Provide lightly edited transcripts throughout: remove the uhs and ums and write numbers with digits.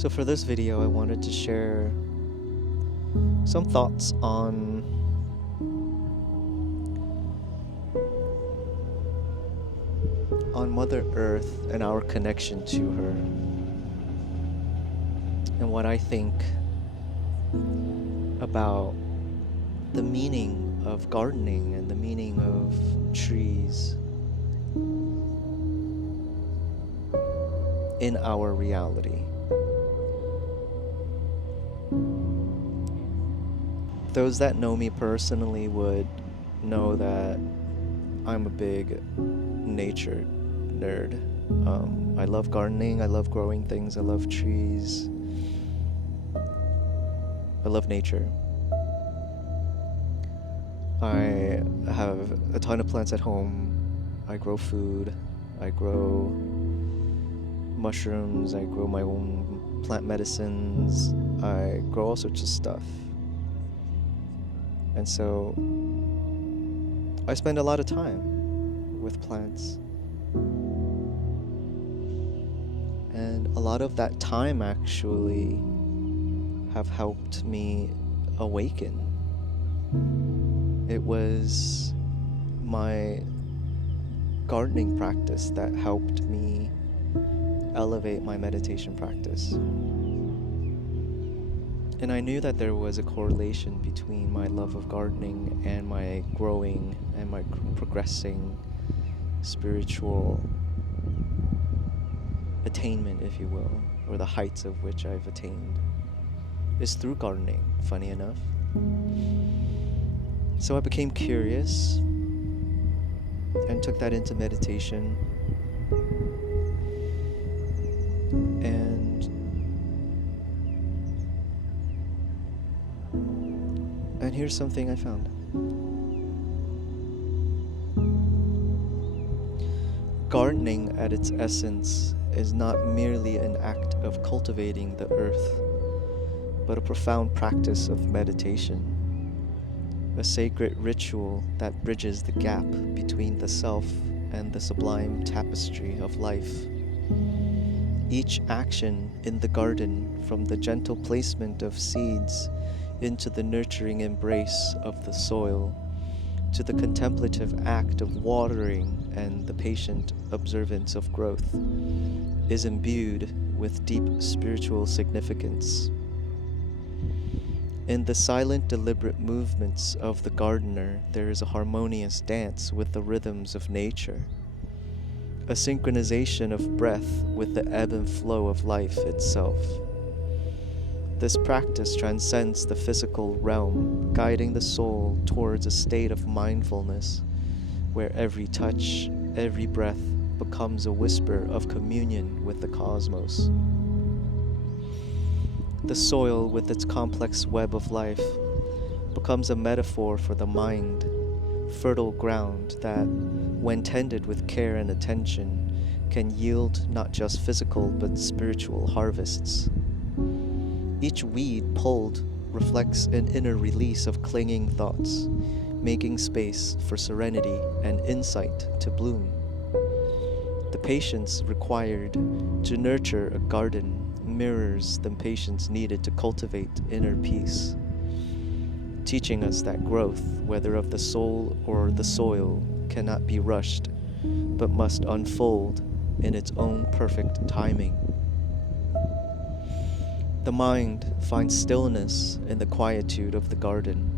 So for this video, I wanted to share some thoughts on Mother Earth and our connection to her, and what I think about the meaning of gardening and the meaning of trees in our reality. Those that know me personally would know that I'm a big nature nerd. I love gardening, I love growing things, I love trees, I love nature. I have a ton of plants at home. I grow food, I grow mushrooms, I grow my own plant medicines, I grow all sorts of stuff. And so I spend a lot of time with plants. And a lot of that time actually have helped me awaken. It was my gardening practice that helped me elevate my meditation practice. And I knew that there was a correlation between my love of gardening and my growing and my progressing spiritual attainment, if you will, or the heights of which I've attained, is through gardening, funny enough. So I became curious and took that into meditation. And here's something I found. Gardening at its essence is not merely an act of cultivating the earth, but a profound practice of meditation, a sacred ritual that bridges the gap between the self and the sublime tapestry of life. Each action in the garden, from the gentle placement of seeds into the nurturing embrace of the soil, to the contemplative act of watering and the patient observance of growth, is imbued with deep spiritual significance. In the silent, deliberate movements of the gardener, there is a harmonious dance with the rhythms of nature, a synchronization of breath with the ebb and flow of life itself. This practice transcends the physical realm, guiding the soul towards a state of mindfulness, where every touch, every breath becomes a whisper of communion with the cosmos. The soil, with its complex web of life, becomes a metaphor for the mind, fertile ground that, when tended with care and attention, can yield not just physical but spiritual harvests. Each weed pulled reflects an inner release of clinging thoughts, making space for serenity and insight to bloom. The patience required to nurture a garden mirrors the patience needed to cultivate inner peace, teaching us that growth, whether of the soul or the soil, cannot be rushed, but must unfold in its own perfect timing. The mind finds stillness in the quietude of the garden.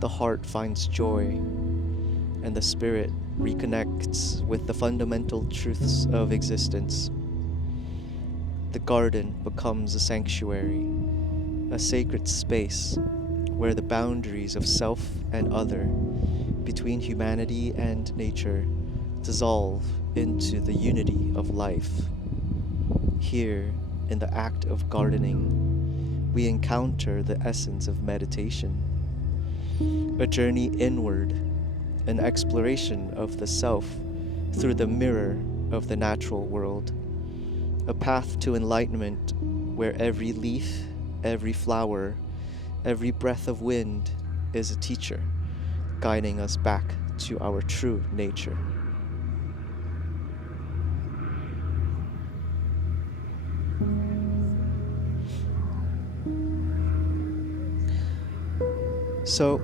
The heart finds joy, and the spirit reconnects with the fundamental truths of existence. The garden becomes a sanctuary, a sacred space where the boundaries of self and other, between humanity and nature, dissolve into the unity of life. Here, in the act of gardening, we encounter the essence of meditation, a journey inward, an exploration of the self through the mirror of the natural world, a path to enlightenment where every leaf, every flower, every breath of wind is a teacher, guiding us back to our true nature. So,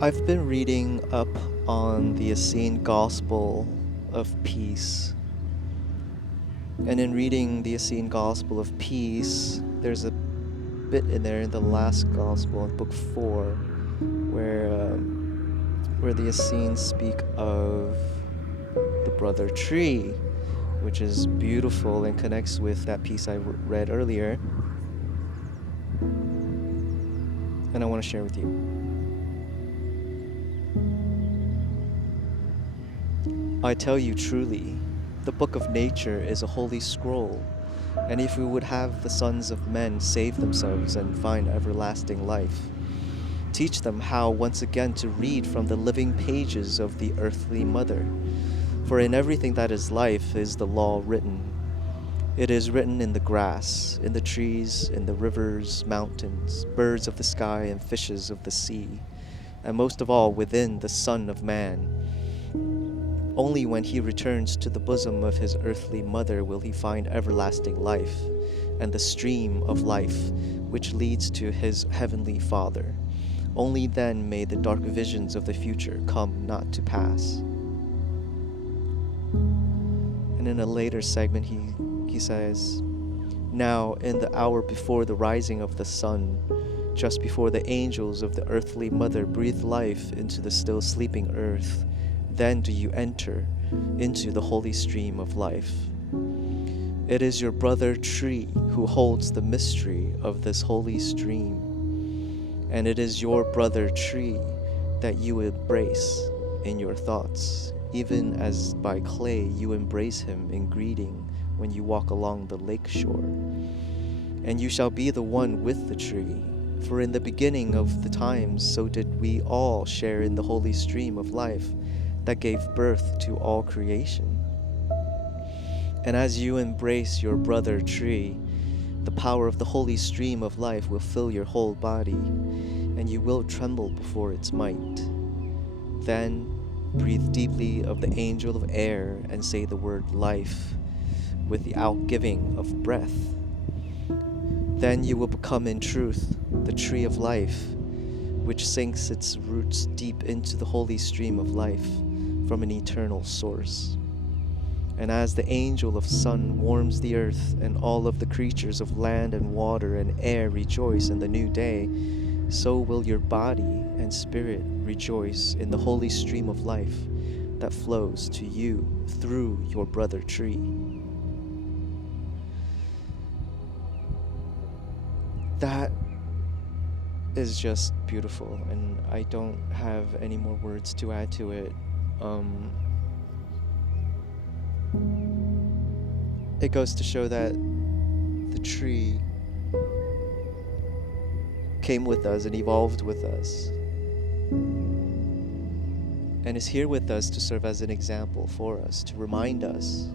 I've been reading up on the Essene Gospel of Peace. And in reading the Essene Gospel of Peace, there's a bit in there in the last Gospel, in Book 4, where the Essenes speak of the brother tree, which is beautiful and connects with that piece I read earlier. And I want to share with you. I tell you truly, the book of nature is a holy scroll, and if we would have the sons of men save themselves and find everlasting life, teach them how once again to read from the living pages of the earthly mother. For in everything that is life is the law written. It is written in the grass, in the trees, in the rivers, mountains, birds of the sky, and fishes of the sea, and most of all within the Son of Man. Only when he returns to the bosom of his earthly mother will he find everlasting life, and the stream of life which leads to his heavenly Father. Only then may the dark visions of the future come not to pass. And in a later segment he says, now in the hour before the rising of the sun, just before the angels of the earthly mother breathe life into the still sleeping earth, then do you enter into the holy stream of life. It is your brother tree who holds the mystery of this holy stream, and it is your brother tree that you embrace in your thoughts, even as by clay you embrace him in greeting when you walk along the lake shore. And you shall be the one with the tree, for in the beginning of the times so did we all share in the holy stream of life that gave birth to all creation. And as you embrace your brother tree, the power of the holy stream of life will fill your whole body, and you will tremble before its might. Then breathe deeply of the angel of air and say the word life with the outgiving of breath. Then you will become in truth the tree of life, which sinks its roots deep into the holy stream of life from an eternal source. And as the angel of sun warms the earth, and all of the creatures of land and water and air rejoice in the new day, so will your body and spirit rejoice in the holy stream of life that flows to you through your brother tree. That is just beautiful, and I don't have any more words to add to it. It goes to show that the tree came with us and evolved with us, and is here with us to serve as an example for us, to remind us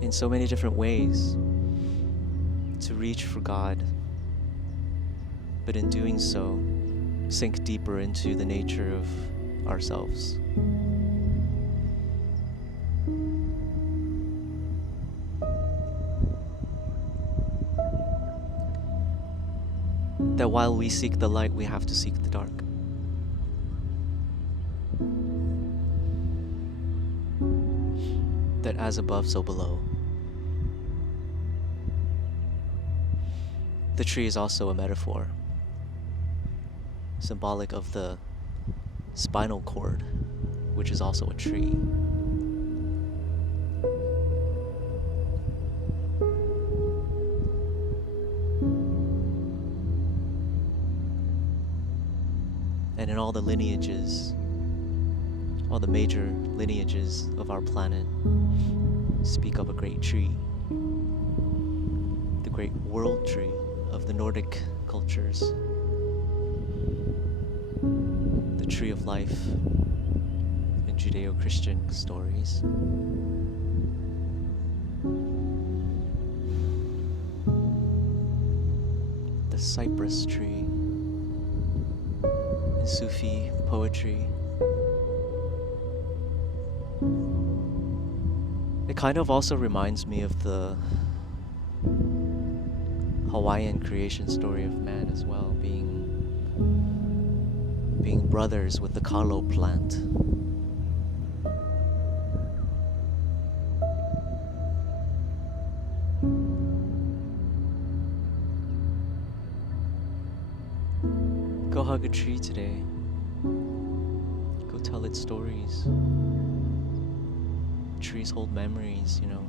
in so many different ways to reach for God, but in doing so, sink deeper into the nature of ourselves. That while we seek the light, we have to seek the dark. That as above, so below. The tree is also a metaphor, symbolic of the spinal cord, which is also a tree. And in all the lineages, all the major lineages of our planet speak of a great tree, the great world tree of the Nordic cultures, the tree of life in Judeo-Christian stories. The cypress tree in Sufi poetry, It kind of also reminds me of the Hawaiian creation story of man as well, being brothers with the kalo plant. Go hug a tree today. Go tell it stories. Trees hold memories, you know.